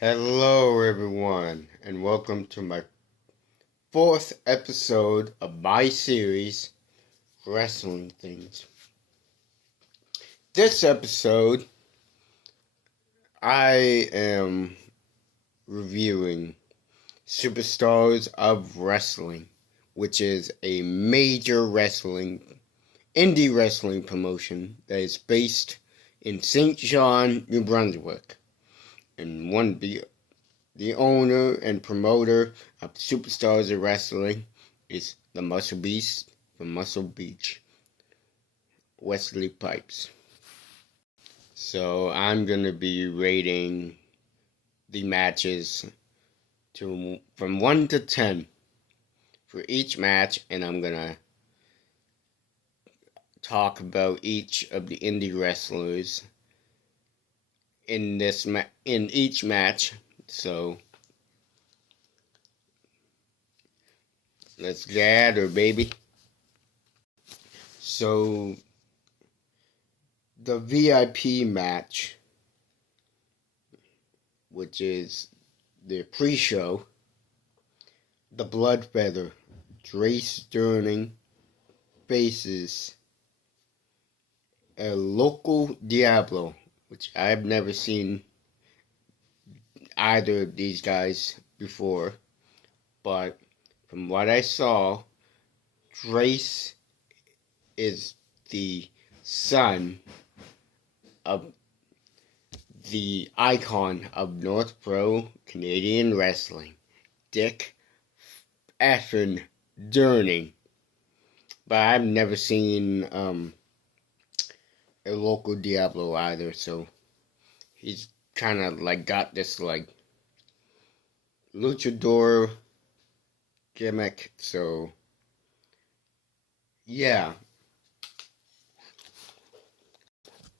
Hello, everyone, and welcome to my fourth episode of my series, Wrestling Things. This episode, I am reviewing Superstars of Wrestling, which is a major indie wrestling promotion that is based in Saint John, New Brunswick, and the owner and promoter of Superstars of Wrestling is the Muscle Beast from Muscle Beach, Wesley Pipes. So I'm going to be rating the matches from 1 to 10 for each match, and I'm going to talk about each of the indie wrestlers in each match. So let's get at her, baby. So the VIP match, which is the pre-show, the Bloodfeather, Dre Sterling faces a local Diablo, which I've never seen either of these guys before, but from what I saw, Drace is the son of the icon of North Pro Canadian Wrestling, Dick effing Durning. But I've never seen a local Diablo either, so he's kind of like got this like luchador gimmick, so yeah.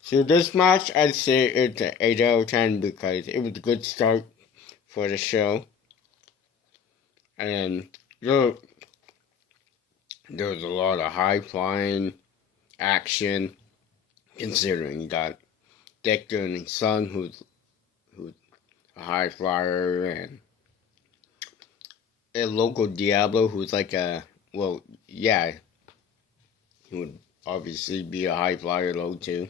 So this match, I'd say it's an 8 out of 10 because it was a good start for the show. And there was a lot of high-flying action, considering you got Dick Durning's son, who's a high flyer, and a local Diablo, who's like he would obviously be a high flyer though too.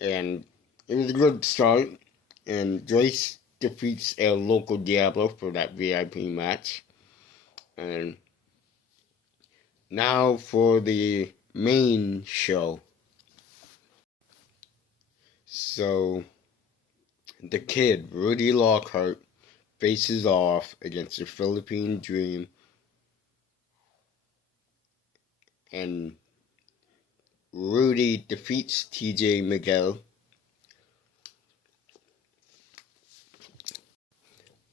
And it was a good start, and Joyce defeats a local Diablo for that VIP match. And now for the main show. So, the kid, Rudy Lockhart, faces off against the Philippine Dream, and Rudy defeats TJ Miguel.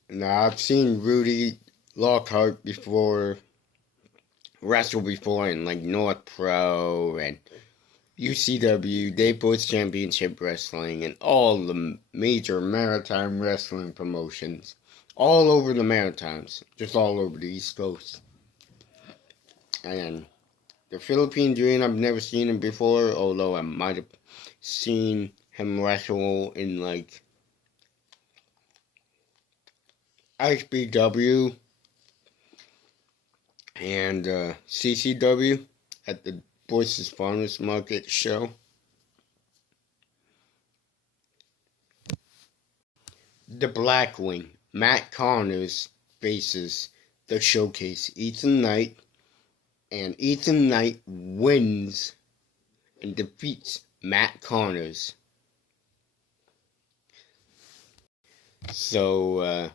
Now, I've seen Rudy Lockhart wrestle before in like North Pro and UCW, Dayforce Championship Wrestling, and all the major maritime wrestling promotions. All over the Maritimes, just all over the East Coast. And the Philippine Dream, I've never seen him before, although I might have seen him wrestle in like HBW and CCW at the Boyce's Farmers Market show. The Black Wing, Matt Connors, faces the Showcase, Ethan Knight, and Ethan Knight wins and defeats Matt Connors. So,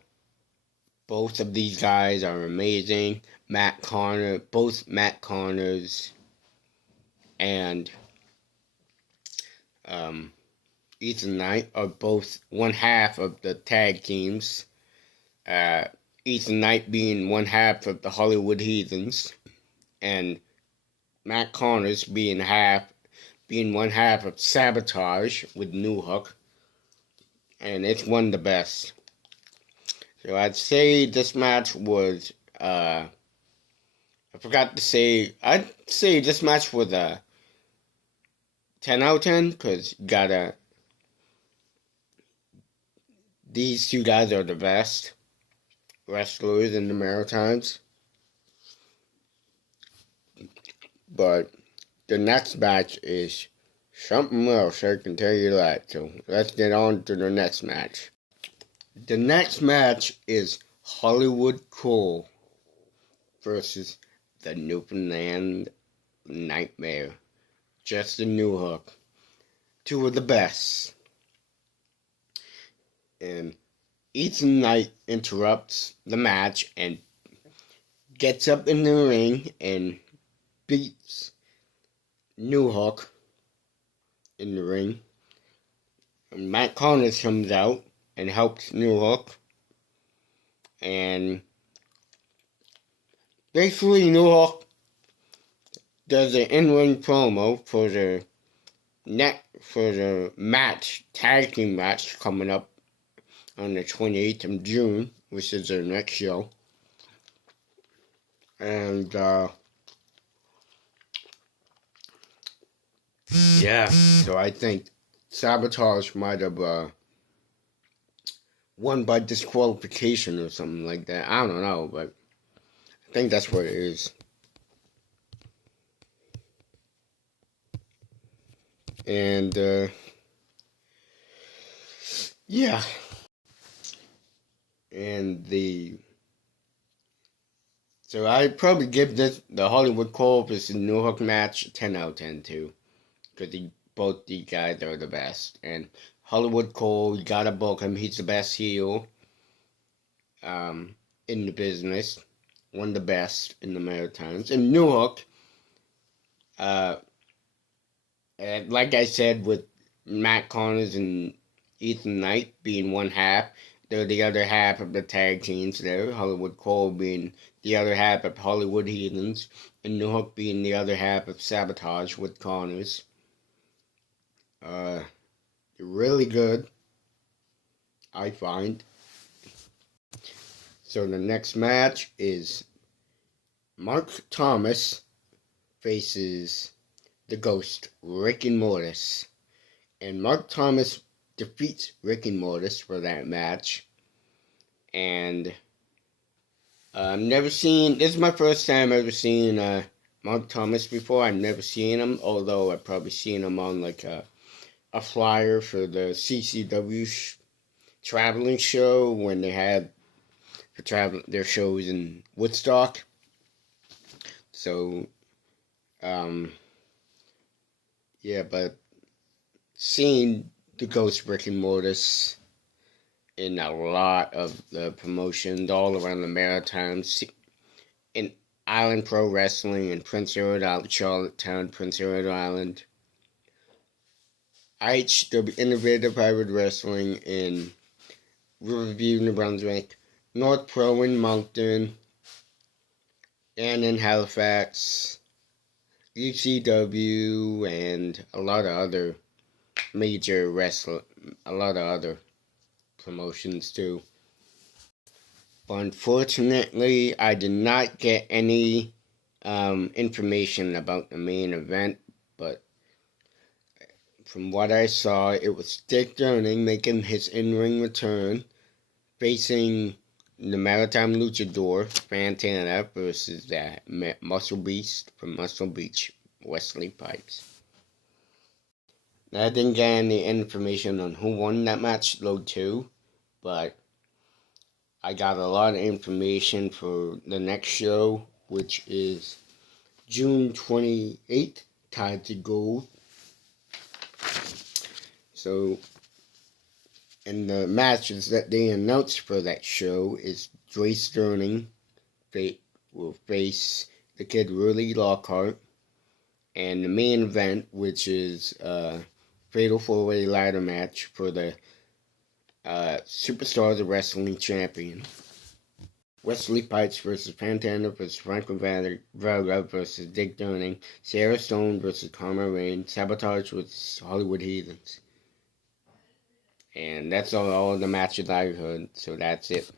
both of these guys are amazing. Both Matt Connors and Ethan Knight are both one half of the tag teams. Ethan Knight being one half of the Hollywood Heathens, and Matt Connors being one half of Sabotage with New Hook, and it's one of the best. So I'd say this match was I forgot to say, I'd say this match was a 10 out of 10, because you gotta these two guys are the best wrestlers in the Maritimes. But the next match is something else, I can tell you that. So let's get on to the next match. The next match is Hollywood Cole versus the Newfoundland Nightmare, Justin Newhook. Two of the best. And Ethan Knight interrupts the match and gets up in the ring and beats Newhook in the ring. And Matt Connors comes out and helps Newhook. And basically Newhook does an in-ring promo for the match, tag team match coming up on the 28th of June, which is their next show. And yeah, so I think Sabotage might have won by disqualification or something like that. I don't know, but I think that's what it is. And yeah. And so I'd probably give the Hollywood Cole versus Newhook match a 10 out of 10 too. Because both these guys are the best. And Hollywood Cole, you gotta book him. He's the best heel in the business. One of the best in the Maritimes. And Newhook, like I said, with Matt Connors and Ethan Knight being one half, they're the other half of the tag teams there. Hollywood Cole being the other half of Hollywood Heathens, and Newhook being the other half of Sabotage with Connors. They're really good, I find. So the next match is Mark Thomas faces the Ghost, Rick and Mortis. And Mark Thomas defeats Rick and Mortis for that match. And this is my first time ever seeing Mark Thomas before. I've never seen him, although I've probably seen him on like a flyer for the CCW traveling show when they had their shows in Woodstock. So, yeah, but seeing the Ghost Rick and Mortis in a lot of the promotions all around the Maritimes, in Island Pro Wrestling in Prince Edward Island, Charlottetown, Prince Edward Island, IHW Innovative Hybrid Wrestling in Riverview, New Brunswick, North Pro in Moncton, and in Halifax, ECW, and a lot of other a lot of other promotions too. But unfortunately, I did not get any information about the main event, but from what I saw, it was Dick Durning making his in-ring return, facing the Maritime Luchador, Fantana, versus that Muscle Beast from Muscle Beach, Wesley Pipes. I didn't get any information on who won that match, though, too, but I got a lot of information for the next show, which is June 28th, Tied to Gold. So, and the matches that they announced for that show is Dre Sterling will face the Kid Willie Lockhart, and the main event, which is Fatal 4-Way Ladder match for the Superstars of Wrestling Champion. Wesley Pipes versus Fantana versus Franco Varga versus Dick Durning, Sarah Stone versus Karma Rain, Sabotage versus Hollywood Heathens. And that's all the matches I heard, so that's it.